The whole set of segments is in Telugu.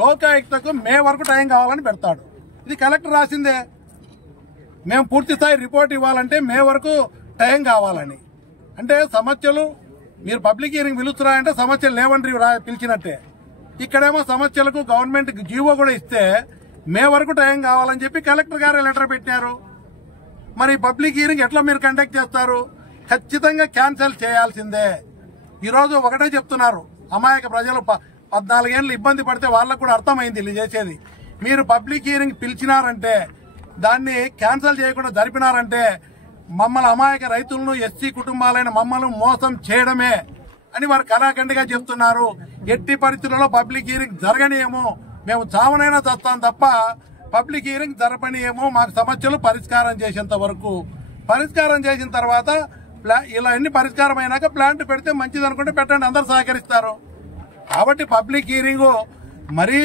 లోకాయుక్తకు మే వరకు టైం కావాలని పెడతాడు. ఇది కలెక్టర్ రాసిందే. మేము పూర్తి స్థాయి రిపోర్ట్ ఇవ్వాలంటే మే వరకు టైం కావాలని. అంటే సమస్యలు మీరు పబ్లిక్ హియరింగ్ పిలుస్తున్నారంటే సమస్యలు లేవని పిలిచినట్టే. ఇక్కడేమో సమస్యలకు గవర్నమెంట్ జీవో కూడా ఇస్తే మే వరకు టైం కావాలని చెప్పి కలెక్టర్ గారు లెటర్ పెట్టారు. మరి పబ్లిక్ హియరింగ్ ఎట్లా మీరు కండక్ట్ చేస్తారు? ఖచ్చితంగా క్యాన్సిల్ చేయాల్సిందే. ఈరోజు ఒకటే చెప్తున్నారు, అమాయక ప్రజలు 14 ఏళ్ళు ఇబ్బంది పడితే వాళ్ళకు కూడా అర్థమైంది ఇది చేసేది. మీరు పబ్లిక్ హియరింగ్ పిలిచినారంటే దాన్ని క్యాన్సిల్ చేయకుండా జరిపినారంటే మమ్మల్ని అమాయక రైతులను ఎస్సీ కుటుంబాలైన మమ్మల్ని మోసం చేయడమే అని వారు కళాఖండిగా చెప్తున్నారు. ఎట్టి పరిస్థితుల్లో పబ్లిక్ హియరింగ్ జరగనియేమో, మేము చావనైనా చస్తాం తప్ప పబ్లిక్ హియరింగ్ జరపనియేమో. మాకు సమస్యలు పరిష్కారం చేసేంత వరకు. పరిష్కారం చేసిన తర్వాత ఇలా ఎన్ని పరిష్కారం అయినాక ప్లాంట్ పెడితే మంచిది అనుకుంటే పెట్టండి, అందరు సహకరిస్తారు. కాబట్టి పబ్లిక్ హియరింగ్ మరీ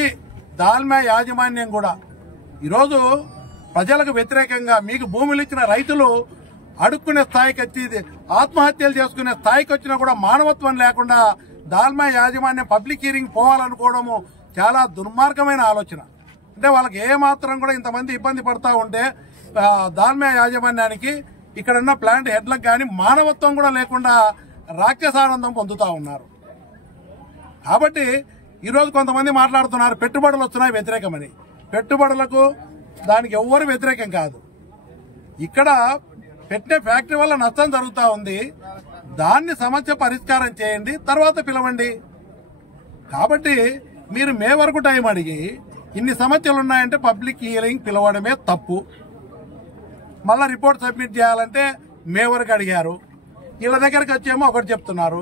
దాల్మా యాజమాన్యం కూడా ఈరోజు ప్రజలకు వ్యతిరేకంగా మీకు భూములు ఇచ్చిన రైతులు అడుక్కునే స్థాయికి వచ్చి ఆత్మహత్యలు చేసుకునే స్థాయికి వచ్చినా కూడా మానవత్వం లేకుండా దాల్మా యాజమాన్యం పబ్లిక్ హియరింగ్ పోవాలనుకోవడము చాలా దుర్మార్గమైన ఆలోచన. అంటే వాళ్ళకి ఏమాత్రం కూడా ఇంతమంది ఇబ్బంది పడతా ఉంటే దాల్మా యాజమాన్యానికి ఇక్కడున్న ప్లాంట్ హెడ్లకు కానీ మానవత్వం కూడా లేకుండా రాక్షసానందం పొందుతా ఉన్నారు. కాబట్టి ఈరోజు కొంతమంది మాట్లాడుతున్నారు పెట్టుబడులు వస్తున్నాయి వ్యతిరేకమని. పెట్టుబడులకు దానికి ఎవ్వరు వ్యతిరేకం కాదు. ఇక్కడ పెట్టే ఫ్యాక్టరీ వల్ల నష్టం జరుగుతూ ఉంది, దాన్ని సమస్య పరిష్కారం చేయండి, తర్వాత పిలవండి. కాబట్టి మీరు మే వరకు టైం అడిగి ఇన్ని సమస్యలు ఉన్నాయంటే పబ్లిక్ హియరింగ్ పిలవడమే తప్పు. మళ్ళా రిపోర్ట్ సబ్మిట్ చేయాలంటే మే వరకు అడిగారు. వీళ్ళ దగ్గరకు వచ్చేమో ఒకటి చెప్తున్నారు.